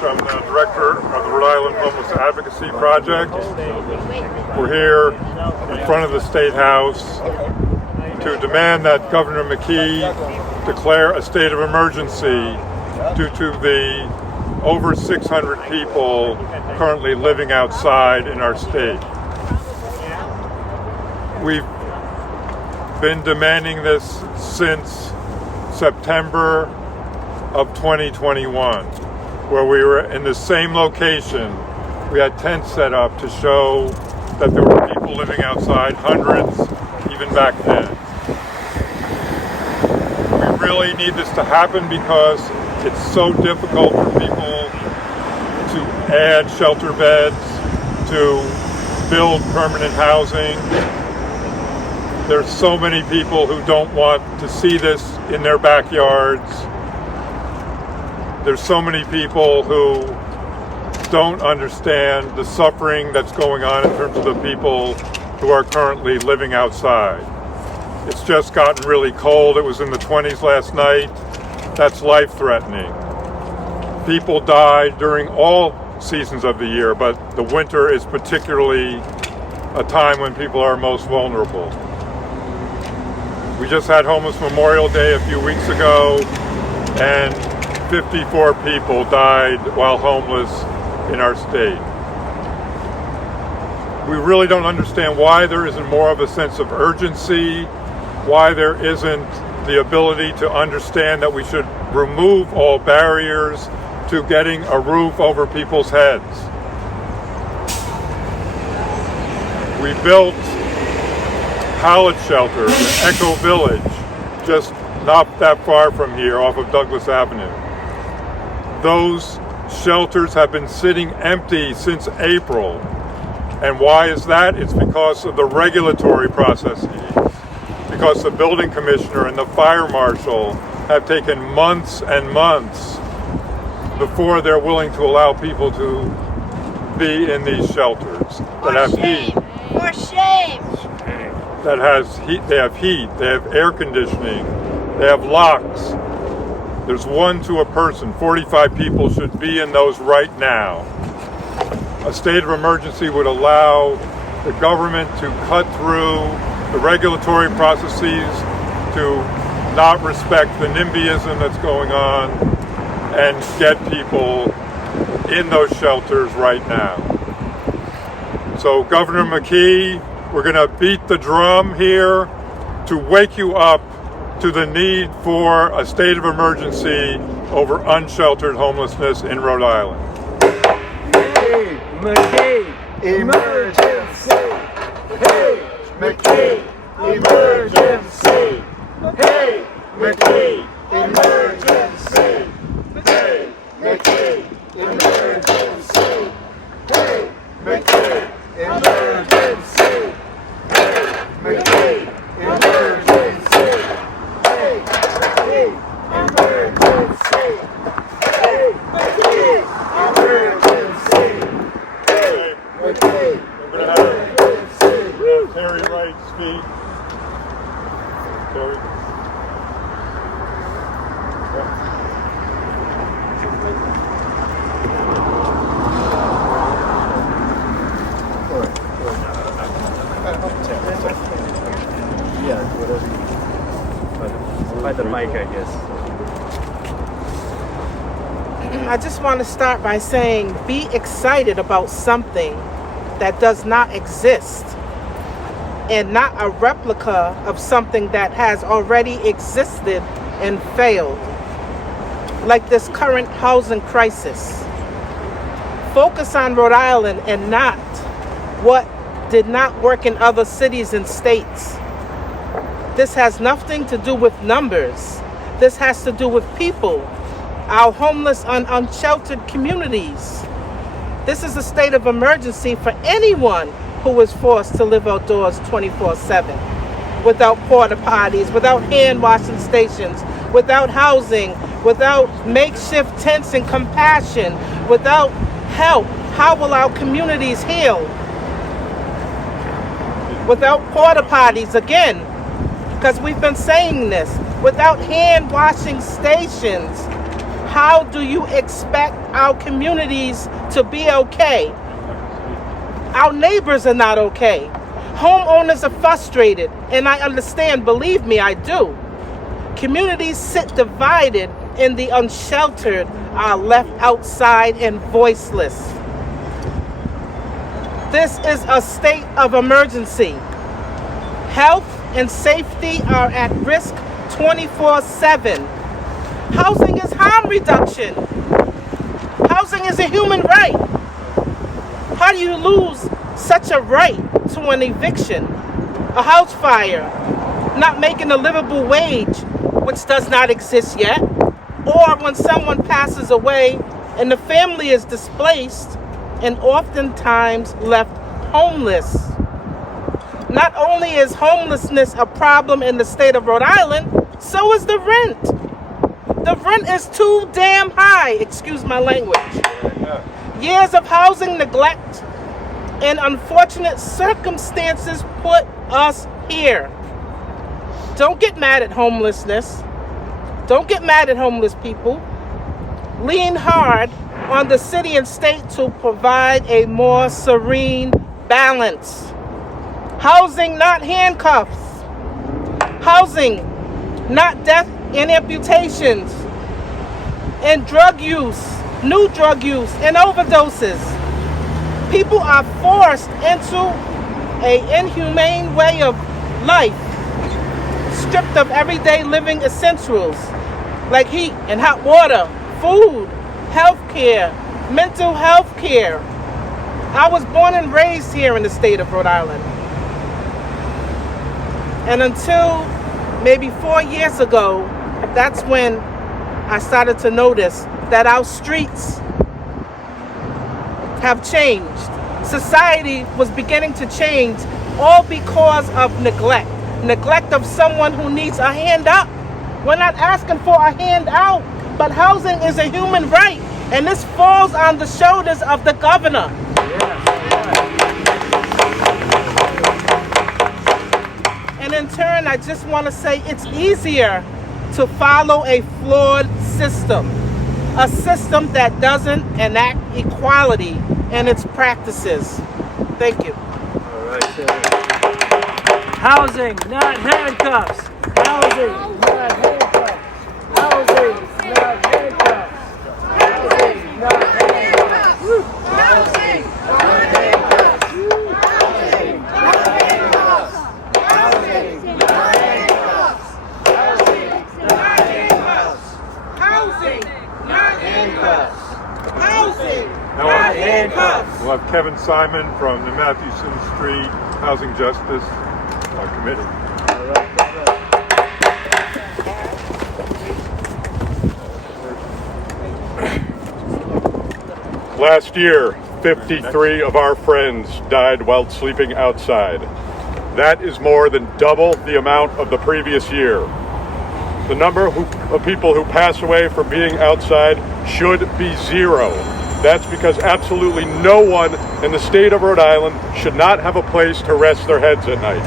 I'm the director of the Rhode Island Homeless Advocacy Project. We're here in front of the State House to demand that Governor McKee declare a state of emergency due to the over 600 people currently living outside in our state. We've been demanding this since September of 2021, where we were in the same location. We had tents set up to show that there were people living outside, hundreds even back then. We really need this to happen because it's so difficult for people to add shelter beds, to build permanent housing. There's so many people who don't want to see this in their backyards. There's so many people who don't understand the suffering that's going on in terms of the people who are currently living outside. It's just gotten really cold. It was in the 20s last night. That's life-threatening. People die during all seasons of the year, but the winter is particularly a time when people are most vulnerable. We just had Homeless Memorial Day a few weeks ago, and 54 people died while homeless in our state. We really don't understand why there isn't more of a sense of urgency, why there isn't the ability to understand that we should remove all barriers to getting a roof over people's heads. We built pallet shelters in Echo Village, just not that far from here off of Douglas Avenue. Those shelters have been sitting empty since April. And why is that? It's because of the regulatory processes, because the building commissioner and the fire marshal have taken months and months before they're willing to allow people to be in these shelters that have heat. For shame! That has heat, they have air conditioning, they have locks. There's one to a person. 45 people should be in those right now. A state of emergency would allow the government to cut through the regulatory processes, to not respect the NIMBYism that's going on, and get people in those shelters right now. So Governor McKee, we're going to beat the drum here to wake you up to the need for a state of emergency over unsheltered homelessness in Rhode Island. Hey, McKee, emergency! Hey, McKee, emergency! Hey, McKee, emergency! Hey, McKee, emergency! Hey, McKee, emergency! Hey, McKee, emergency! Hey, McKee, emergency! Hey, McKee, emergency! Hey, McKee, emergency! Terry Wright speak. Terry. Yeah, whatever. By the mic, I guess. I just want to start by saying be excited about something that does not exist and not a replica of something that has already existed and failed, like this current housing crisis. Focus on Rhode Island and not what did not work in other cities and states. This has nothing to do with numbers. This has to do with people, our homeless and unsheltered communities. This is a state of emergency for anyone who is forced to live outdoors 24/7, without porta potties, without hand washing stations, without housing, without makeshift tents and compassion, without help. How will our communities heal? Without porta potties, again, because we've been saying this, without hand washing stations, how do you expect our communities to be okay? Our neighbors are not okay. Homeowners are frustrated, and I understand, believe me, I do. Communities sit divided, and the unsheltered are left outside and voiceless. This is a state of emergency. Health and safety are at risk 24/7. Housing is harm reduction. Housing is a human right. How do you lose such a right to an eviction, a house fire, not making a livable wage, which does not exist yet, or when someone passes away and the family is displaced and oftentimes left homeless? Not only is homelessness a problem in the state of Rhode Island, so is the rent. The rent is too damn high, excuse my language. Years of housing neglect and unfortunate circumstances put us here. Don't get mad at homelessness. Don't get mad at homeless people. Lean hard on the city and state to provide a more serene balance. Housing, not handcuffs. Housing, not death and amputations. And drug use, new drug use and overdoses. People are forced into an inhumane way of life, stripped of everyday living essentials like heat and hot water, food, health care, mental health care. I was born and raised here in the state of Rhode Island. And until maybe 4 years ago, that's when I started to notice that our streets have changed. Society was beginning to change, all because of neglect. Neglect of someone who needs a hand up. We're not asking for a hand out, but housing is a human right, and this falls on the shoulders of the governor. And in turn, I just want to say it's easier to follow a flawed system, a system that doesn't enact equality in its practices. Thank you. All right, housing, not handcuffs. Housing, not handcuffs. Housing, not handcuffs. Housing, not handcuffs. Housing, not handcuffs. Housing, not handcuffs. Housing, not handcuffs. Housing, not handcuffs. Housing, not handcuffs. Housing, Now not handcuffs. we'll have Kevin Simon from the Mathewson Street Housing Justice Committee. Last year, 53 of our friends died while sleeping outside. That is more than double the amount of the previous year. The number of people who pass away from being outside should be zero. That's because absolutely no one in the state of Rhode Island should not have a place to rest their heads at night.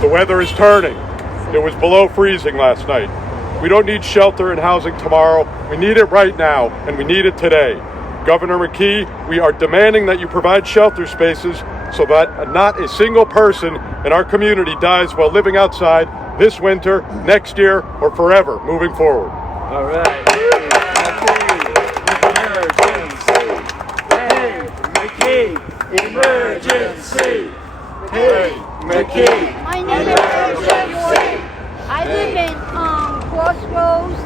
The weather is turning. It was below freezing last night. We don't need shelter and housing tomorrow. We need it right now, and we need it today. Governor McKee, we are demanding that you provide shelter spaces so that not a single person in our community dies while living outside this winter, next year, or forever moving forward. All right. Emergency. Emergency. Hey, McKee. My name is Emergency. I live in Crossroads.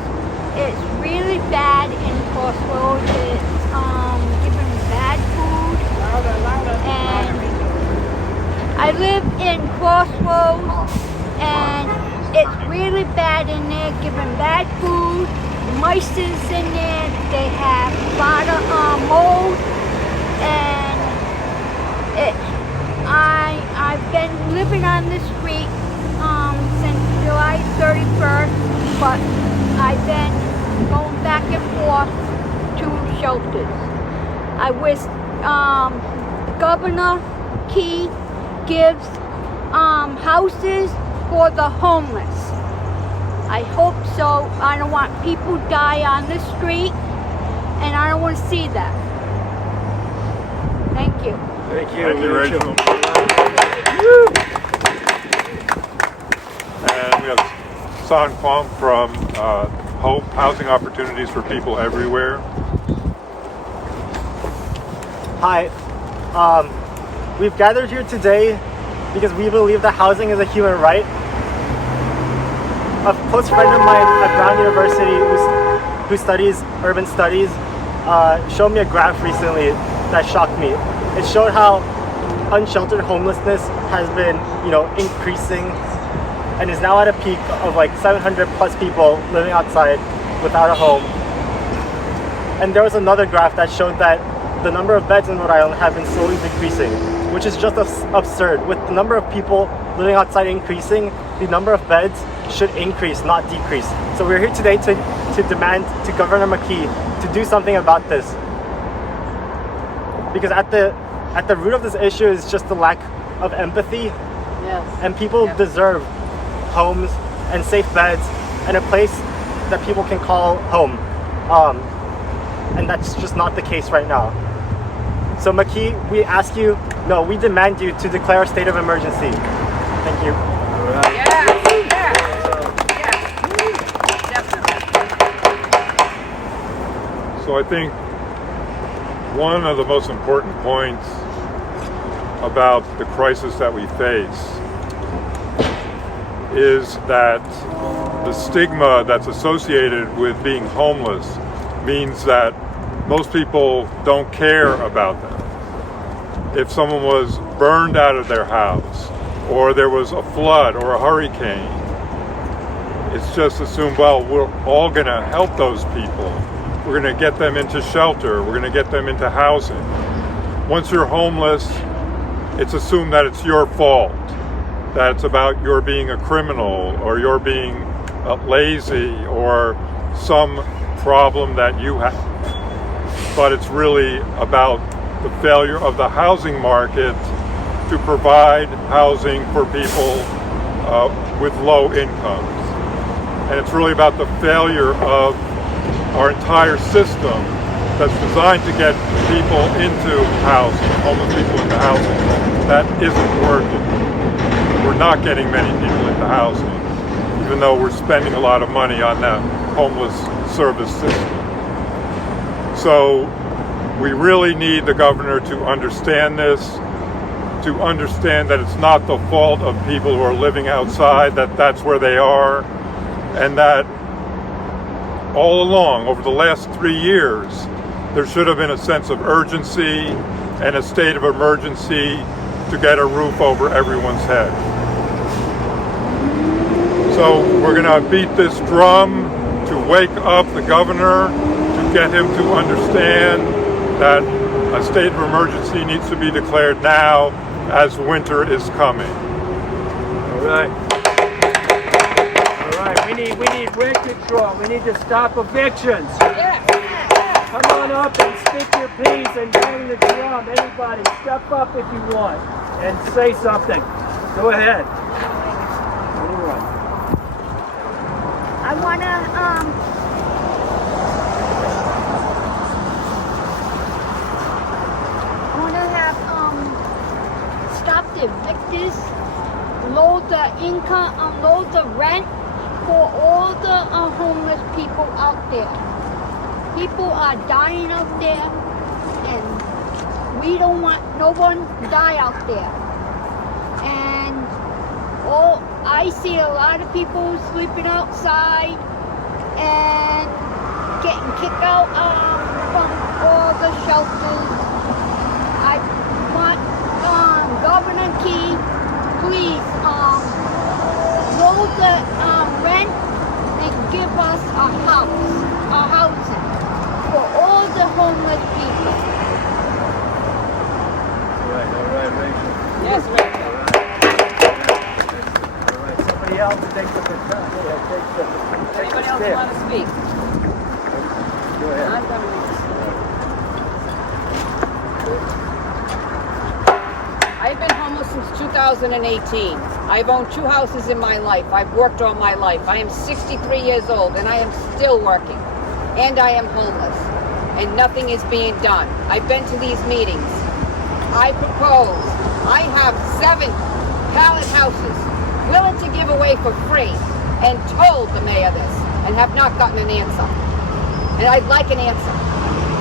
It's really bad in Crossroads. It's giving bad food. And I live in Crossroads, and it's really bad in there, giving bad food. Mice is in there. They have a lot of mold, and I've been living on this street since July 31st, but I've been going back and forth to shelters. I wish Governor Key gives houses for the homeless. I hope so. I don't want people die on the street. and I don't want to see that. Thank you. Thank you, Thank you, Rachel. Rachel. And we have San Kwong from Hope, Housing Opportunities for People Everywhere. Hi. We've gathered here today because we believe that housing is a human right. A close friend of mine at Brown University who studies urban studies showed me a graph recently that shocked me. It showed how unsheltered homelessness has been, increasing and is now at a peak of like 700 plus people living outside without a home. And there was another graph that showed that the number of beds in Rhode Island have been slowly decreasing, which is just absurd. With the number of people living outside increasing, the number of beds should increase, not decrease. So we're here today to demand to Governor McKee to do something about this. Because at the root of this issue is just the lack of empathy. Yes. And people deserve homes and safe beds and a place that people can call home. And that's just not the case right now. So McKee, we demand you to declare a state of emergency. Thank you. All right. Yes. Definitely. So I think one of the most important points about the crisis that we face is that the stigma that's associated with being homeless means that most people don't care about them. If someone was burned out of their house, or there was a flood or a hurricane, it's just assumed, well, we're all going to help those people. We're going to get them into shelter. We're going to get them into housing. Once you're homeless, it's assumed that it's your fault, that it's about your being a criminal or you're being lazy or some problem that you have. But it's really about the failure of the housing market to provide housing for people with low incomes. And it's really about the failure of our entire system that's designed to get people into housing, homeless people into housing. That isn't working. We're not getting many people into housing, even though we're spending a lot of money on that homeless service system. So we really need the governor to understand this, to understand that it's not the fault of people who are living outside, that that's where they are, and that all along, over the last 3 years, there should have been a sense of urgency and a state of emergency to get a roof over everyone's head. So we're going to beat this drum to wake up the governor, to get him to understand that a state of emergency needs to be declared now as winter is coming. All right. All right. We need rent control. We need to stop evictions. Yes. Come on up and speak your piece and bang the drum. Anybody, step up if you want and say something. Go ahead. Anyone. I wanna have stop the evictors, lower the income, lower the rent for all the homeless people out there. People are dying out there, and we don't want no one to die out there. And I see a lot of people sleeping outside and getting kicked out from all the shelters. I want Governor Key, please lower the rent and give us a housing for all the homeless people. All right, Rachel. Yes, Rachel. All right, somebody else take the baton. Anybody else want to speak? Go ahead. I'm done with this. I've been homeless since 2018. I've owned 2 houses in my life. I've worked all my life. I am 63 years old and I am still working. And I am homeless. and nothing is being done. I've been to these meetings. I propose, I have 7 pallet houses willing to give away for free and told the mayor this and have not gotten an answer. And I'd like an answer.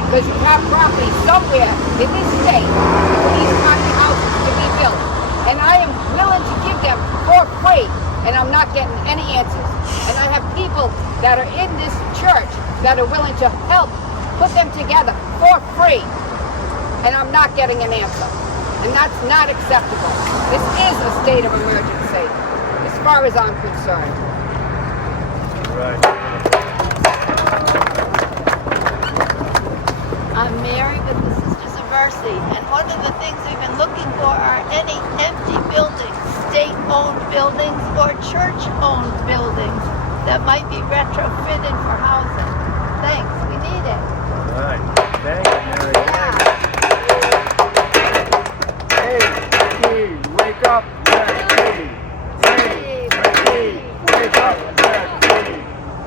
Because you have property somewhere in this state for these tiny houses to be built. And I am willing to give them for free, and I'm not getting any answers. And I have people that are in this church that are willing to help put them together for free, and I'm not getting an answer. And that's not acceptable. This is a state of emergency, as far as I'm concerned. Right. I'm Mary with the Sisters of Mercy, and one of the things we've been looking for are any empty buildings, state-owned buildings or church-owned buildings that might be retrofitted for housing. Thanks, we need it. All right. Thank you, Mary. Hey, McKee, wake up, McKee. Hey, McKee, wake up, McKee.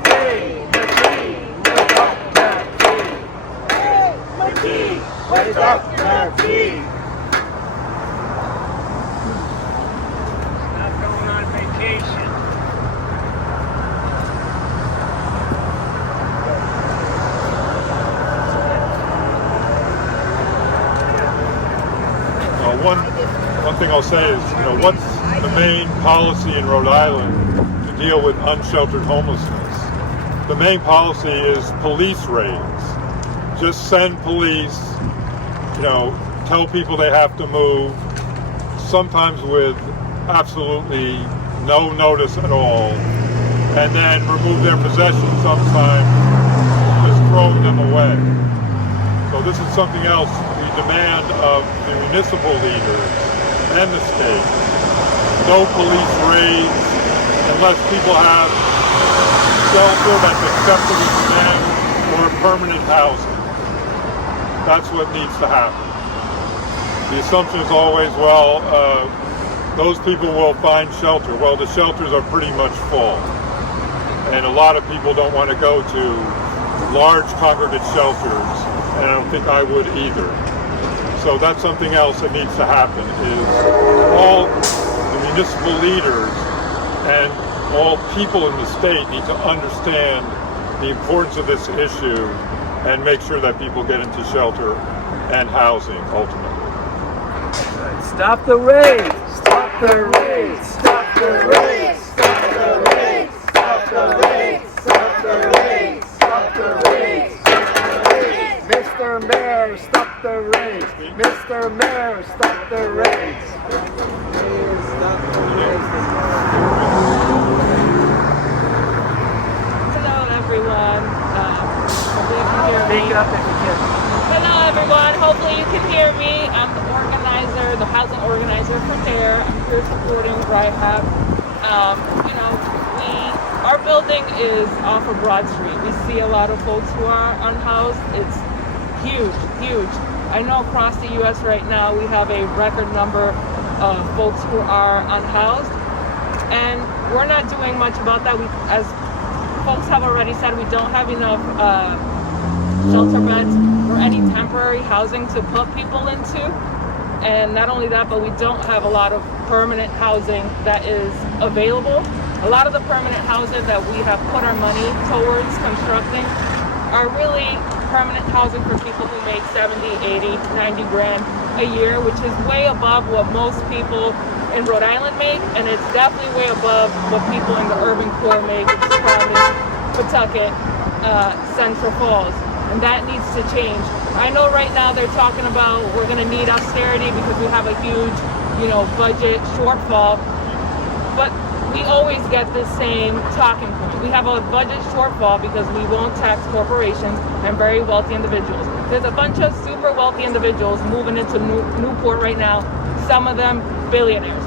Hey, McKee, wake up, McKee. Hey, McKee, wake up, McKee. Not going on vacation. One thing I'll say is, what's the main policy in Rhode Island to deal with unsheltered homelessness? The main policy is police raids. Just send police, tell people they have to move, sometimes with absolutely no notice at all, and then remove their possessions sometimes, just throwing them away. So this is something else we demand of the municipal leaders and the state. No police raids unless people have shelter that's acceptable to them or permanent housing. That's what needs to happen. The assumption is always, those people will find shelter. Well, the shelters are pretty much full. And a lot of people don't want to go to large congregate shelters, and I don't think I would either. So that's something else that needs to happen, is all the municipal leaders and all people in the state need to understand the importance of this issue and make sure that people get into shelter and housing ultimately. Stop the raid! Stop the raid! Stop the raid! Stop the raid! Stop the raid! Stop the raid! Stop the raid! Mr. Mayor, stop the raid! Mr. Mayor, stop the raid! Hello everyone. Hopefully you can hear me. Speak up if you can. Hello everyone. Hopefully you can hear me. I'm the organizer, the housing organizer for DARE. I'm here supporting RIHAP. Our building is off of Broad Street. We see a lot of folks who are unhoused. It's huge, huge. I know across the U.S. right now we have a record number of folks who are unhoused, and we're not doing much about that. As folks have already said, we don't have enough shelter beds or any temporary housing to put people into. And not only that, but we don't have a lot of permanent housing that is available. A lot of the permanent housing that we have put our money towards constructing are really permanent housing for people who make 70, 80, 90 grand a year, which is way above what most people in Rhode Island make, and it's definitely way above what people in the urban core make, which is Providence, Pawtucket, Central Falls, and that needs to change. I know right now they're talking about we're going to need austerity because we have a huge, budget shortfall, but we always get the same talking point. We have a budget shortfall because we won't tax corporations and very wealthy individuals. There's a bunch of super wealthy individuals moving into Newport right now, some of them billionaires.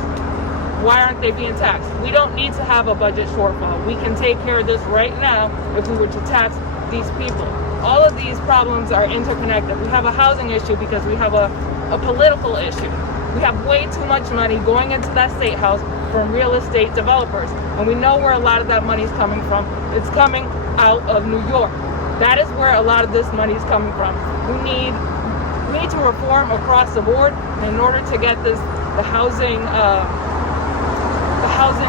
Why aren't they being taxed? We don't need to have a budget shortfall. We can take care of this right now if we were to tax these people. All of these problems are interconnected. We have a housing issue because we have a political issue. We have way too much money going into that state house from real estate developers. And we know where a lot of that money is coming from. It's coming out of New York. That is where a lot of this money is coming from. We need to reform across the board. And in order to get the housing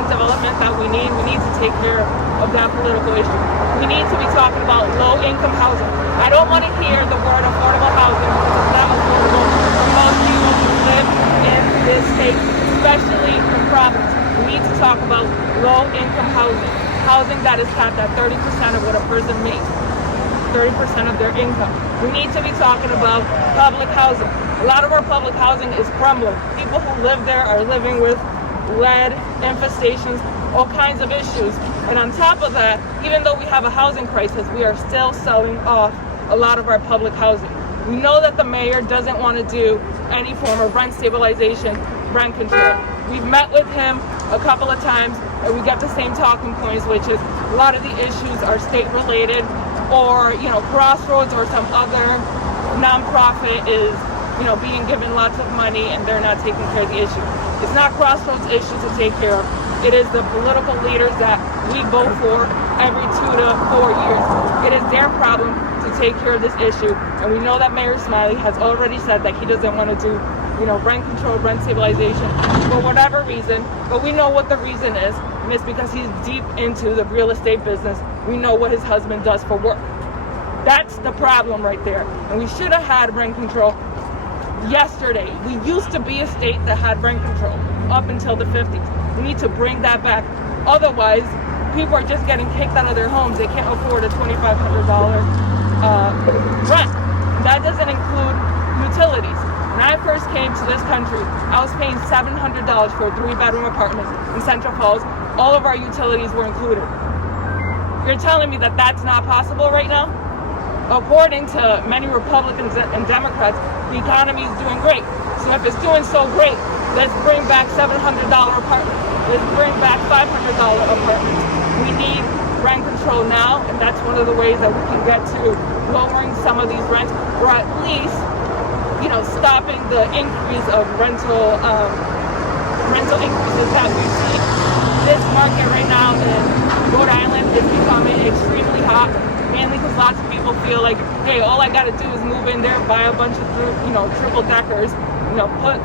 development that we need to take care of that political issue. We need to be talking about low-income housing. I don't want to hear the word affordable housing because it's not affordable for most people who live in this state, especially in Providence. We need to talk about low-income housing that is capped at 30% of what a person makes, 30% of their income. We need to be talking about public housing. A lot of our public housing is crumbling. People who live there are living with lead infestations, all kinds of issues. And on top of that, even though we have a housing crisis, we are still selling off a lot of our public housing. We know that the mayor doesn't want to do any form of rent stabilization, rent control. We've met with him a couple of times and we get the same talking points, which is a lot of the issues are state related, or Crossroads or some other nonprofit is being given lots of money and they're not taking care of the issue. It's not Crossroads' issue to take care of. It is the political leaders that we vote for every 2 to 4 years. It is their problem to take care of this issue. And we know that Mayor Smiley has already said that he doesn't want to do, rent control, rent stabilization for whatever reason. But we know what the reason is. And it's because he's deep into the real estate business. We know what his husband does for work. That's the problem right there. And we should have had rent control yesterday. We used to be a state that had rent control up until the 50s. We need to bring that back. Otherwise, people are just getting kicked out of their homes. They can't afford a $2,500 rent. That doesn't include utilities. When I first came to this country, I was paying $700 for a 3-bedroom apartment in Central Falls. All of our utilities were included. You're telling me that that's not possible right now? According to many Republicans and Democrats, the economy is doing great. So if it's doing so great, let's bring back $700 apartments. Let's bring back $500 apartments. We need rent control now, and that's one of the ways that we can get to lowering some of these rents, or at least, stopping the increase of rental increases that we see. This market right now in Rhode Island is becoming extremely hot. Mainly because lots of people feel like, hey, all I got to do is move in there, buy a bunch of, triple deckers, put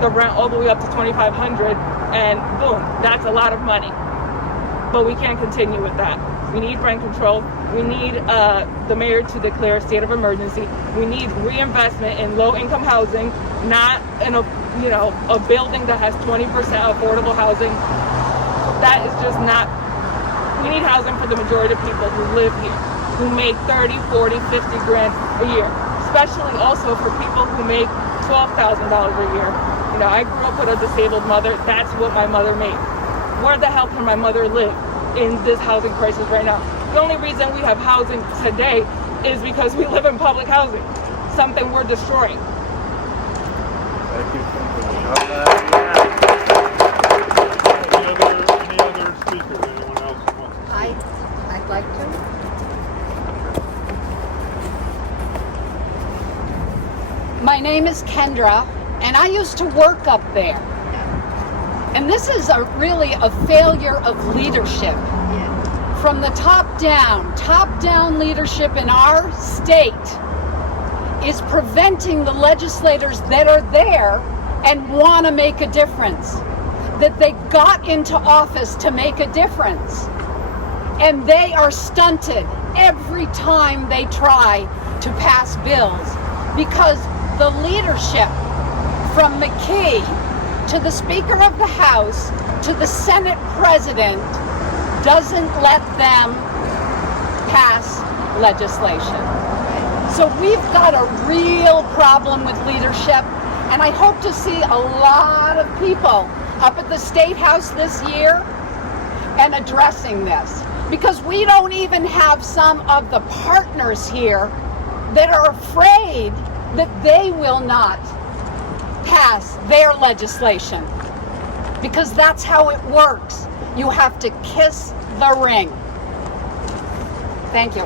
the rent all the way up to $2,500, and boom, that's a lot of money. But we can't continue with that. We need rent control. We need the mayor to declare a state of emergency. We need reinvestment in low-income housing, not in a building that has 20% affordable housing. That is just not. We need housing for the majority of people who live here, who make 30, 40, 50 grand a year, especially also for people who make $12,000 a year. I grew up with a disabled mother. That's what my mother made. Where the hell can my mother live in this housing crisis right now? The only reason we have housing today is because we live in public housing, something we're destroying. Thank you. Any other speakers? Anyone else who wants to speak? I'd like to. My name is Kendra, and I used to work up there. And this is really a failure of leadership. From the top down leadership in our state is preventing the legislators that are there and want to make a difference. That they got into office to make a difference. And they are stunted every time they try to pass bills because the leadership from McKee to the Speaker of the House to the Senate President doesn't let them pass legislation. So we've got a real problem with leadership, and I hope to see a lot of people up at the State House this year and addressing this, because we don't even have some of the partners here that are afraid that they will not pass their legislation, because that's how it works. You have to kiss the ring. Thank you.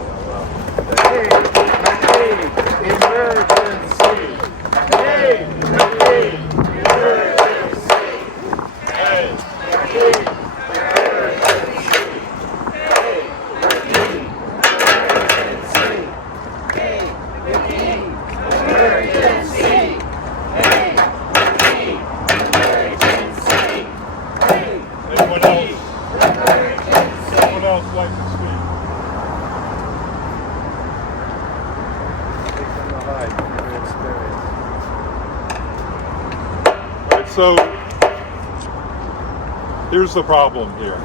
Here's the problem here.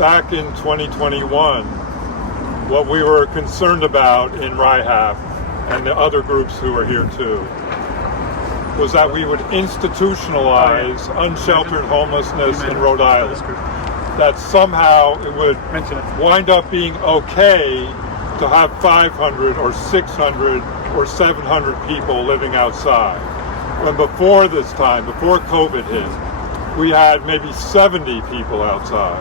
Back in 2021, what we were concerned about in RIHAP and the other groups who are here too was that we would institutionalize unsheltered homelessness in Rhode Island. That somehow it would wind up being okay to have 500 or 600 or 700 people living outside. When before this time, before COVID hit, we had maybe 70 people outside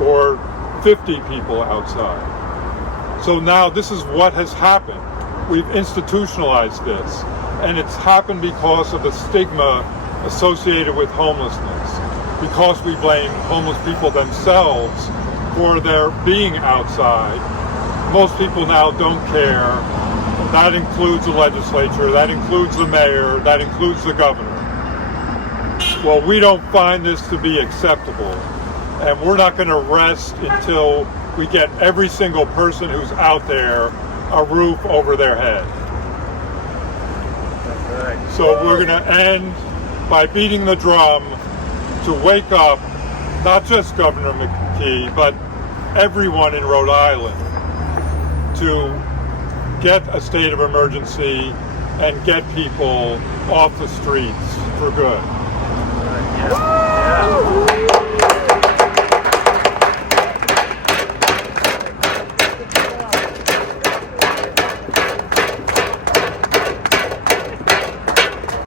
or 50 people outside. So now this is what has happened. We've institutionalized this, and it's happened because of the stigma associated with homelessness, because we blame homeless people themselves for their being outside. Most people now don't care. That includes the legislature, that includes the mayor, that includes the governor. Well, we don't find this to be acceptable, and we're not going to rest until we get every single person who's out there a roof over their head. So we're going to end by beating the drum to wake up not just Governor McKee, but everyone in Rhode Island to get a state of emergency and get people off the streets for good. Yeah.